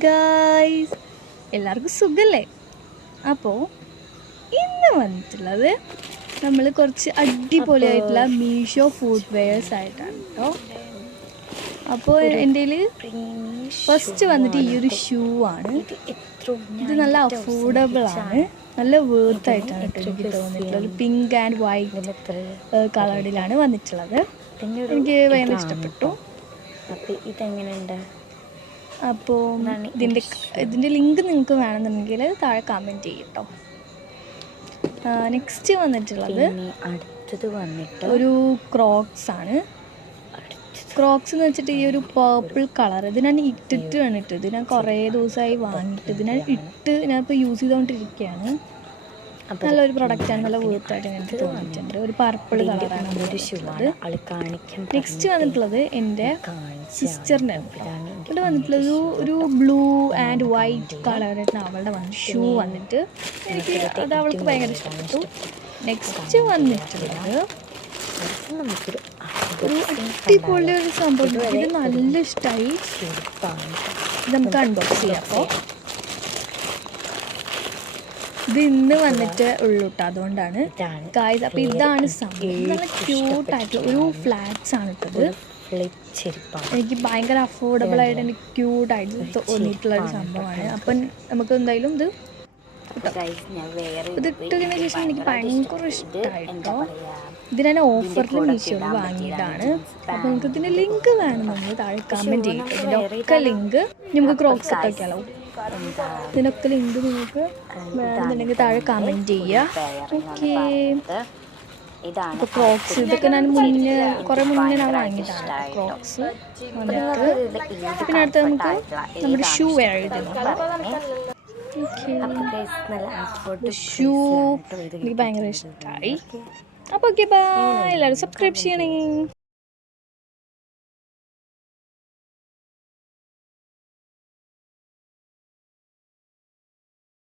Guys, എല്ലാവർക്കും സുഖല്ലേ? അപ്പോൾ ഇന്ന് വന്നിട്ടുള്ളത് നമ്മൾ കുറച്ച് അടിപൊളിയായിട്ടുള്ള മീഷോ ഫുഡ് വെയേഴ്സ് ആയിട്ടാണ് കേട്ടോ. അപ്പോൾ എൻ്റെ ഫസ്റ്റ് വന്നിട്ട് ഈ ഒരു ഷൂ ആണ്. ഇത് നല്ല അഫോർഡബിൾ ആണ്, നല്ല വേർത്ത് ആയിട്ടാണ് കേട്ടോ എനിക്ക് തോന്നിയിട്ടുള്ളത്. ഒരു പിങ്ക് ആൻഡ് വൈറ്റ് കളറിലാണ് വന്നിട്ടുള്ളത്. എനിക്ക് ഭയങ്കര ഇഷ്ടപ്പെട്ടു. അപ്പോൾ ഇതെങ്ങനെയുണ്ട്? അപ്പോൾ ഇതിൻ്റെ ലിങ്ക് നിങ്ങൾക്ക് വേണമെന്നുണ്ടെങ്കിൽ താഴെ കമൻറ്റ് ചെയ്യും കേട്ടോ. നെക്സ്റ്റ് വന്നിട്ടുള്ളത് അടുത്തത് വന്നിട്ട് ഒരു ക്രോക്സ് ആണ്. ക്രോക്സ് എന്ന് വെച്ചിട്ട് ഈ ഒരു പേർപ്പിൾ കളർ, ഇത് ഞാൻ ഇട്ടിട്ട് വേണിട്ട്, ഇത് ഞാൻ കുറേ ദിവസമായി വാങ്ങിയിട്ട് ഇത് ഞാൻ ഞാനിപ്പോൾ യൂസ് ചെയ്തുകൊണ്ടിരിക്കുകയാണ്. നല്ലൊരു പ്രൊഡക്റ്റാണ്, നല്ല വേർത്തായിട്ട് എനിക്ക് തോന്നിയിട്ടുണ്ട്. ഒരു പർപ്പിൾ കളറാണ് ഉള്ളത്. നെക്സ്റ്റ് വന്നിട്ടുള്ളത് എൻ്റെ സിസ്റ്ററിൻ്റെ ഇവിടെ വന്നിട്ടുള്ളത് ഒരു ബ്ലൂ ആൻഡ് വൈറ്റ് കളറായിട്ടാണ് അവളുടെ ഷൂ വന്നിട്ട്. എനിക്ക് അത് അവൾക്ക് ഭയങ്കര ഇഷ്ടപ്പെട്ടു. നെക്സ്റ്റ് വന്നിട്ടുള്ളത് ഒരു അടിപൊളി ഒരു സംഭവം, ഇത് നല്ല ഇഷ്ടമായി. ഇത് നമുക്ക് അൺബോക്സ് ചെയ്യാം. അപ്പോൾ ഇത് ഇന്ന് വന്നിട്ട് ഉള്ളൂ കേട്ടോ, അതുകൊണ്ടാണ് ഗായ്സ്. അപ്പോൾ ഇതാണ് സംഭവം, നല്ല ക്യൂട്ടായിട്ടുള്ള ഒരു ഫ്ലാറ്റ്സ് ആണ് ഇട്ടത്. എനിക്ക് ഭയങ്കര അഫോർഡബിൾ ആയിട്ട് എനിക്ക് ക്യൂട്ടായിട്ട് തോന്നിയിട്ടുള്ളൊരു സംഭവമാണ്. അപ്പം നമുക്ക് എന്തായാലും ഇത് ഇട്ടതിന് ശേഷം എനിക്ക് ഭയങ്കര ഇഷ്ടമായിട്ടോ. ഇത് ഞാൻ ഓഫറിൽ മീഷോയിൽ വാങ്ങിയതാണ്. അപ്പോൾ നിങ്ങൾക്ക് ഇതിൻ്റെ ലിങ്ക് വേണമെന്നുണ്ടെങ്കിൽ താഴെ കമൻറ്റ് ചെയ്യും. ഇതിൻ്റെ ഒക്കെ ലിങ്ക് നമുക്ക് ക്രോക്സ് ഇട്ടൊക്കെയാലോ, ഇതിനൊക്കെ ലിങ്ക് നിങ്ങൾക്ക് വേണമെന്നുണ്ടെങ്കിൽ താഴെ കമൻറ്റ് ചെയ്യുക. ഓക്കെ, ഇപ്പോൾ ക്രോക്സ് ഇതൊക്കെ ഞാൻ കുറേ മുന്നേ ഞാൻ വാങ്ങിയിട്ടാണ് ക്രോക്സ് വന്നിട്ട്. പിന്നെ അടുത്ത് നമുക്ക് നമ്മുടെ ഷൂ വെയർ ചെയ്ത് ഷൂ എനിക്ക് ഭയങ്കര ഇഷ്ടമായി. അപ്പോൾ ഓക്കെ, ബൈ. എല്ലാവരും സബ്സ്ക്രൈബ് ചെയ്യണേ.